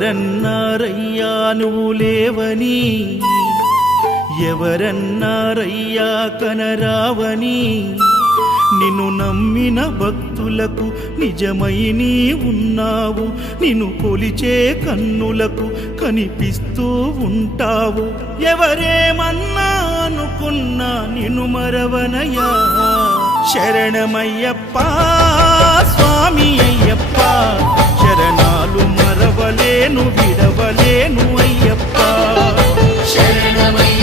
ఎవరన్నారయ్యా నువ్వు లేవని, ఎవరన్నారయ్యా కనరావని, నిన్ను నమ్మిన భక్తులకు నిజమై నీ ఉన్నావు, నిన్ను కొలిచే కన్నులకు కనిపిస్తూ ఉంటావు. ఎవరేమన్నా అనుకున్నా నిన్ను మరవనయ్యా. శరణమయ్యప్ప స్వామి అయ్యప్ప, శరణాలు మరవలేను విడవలేను అయ్యప్ప. శరణమయ్యప్ప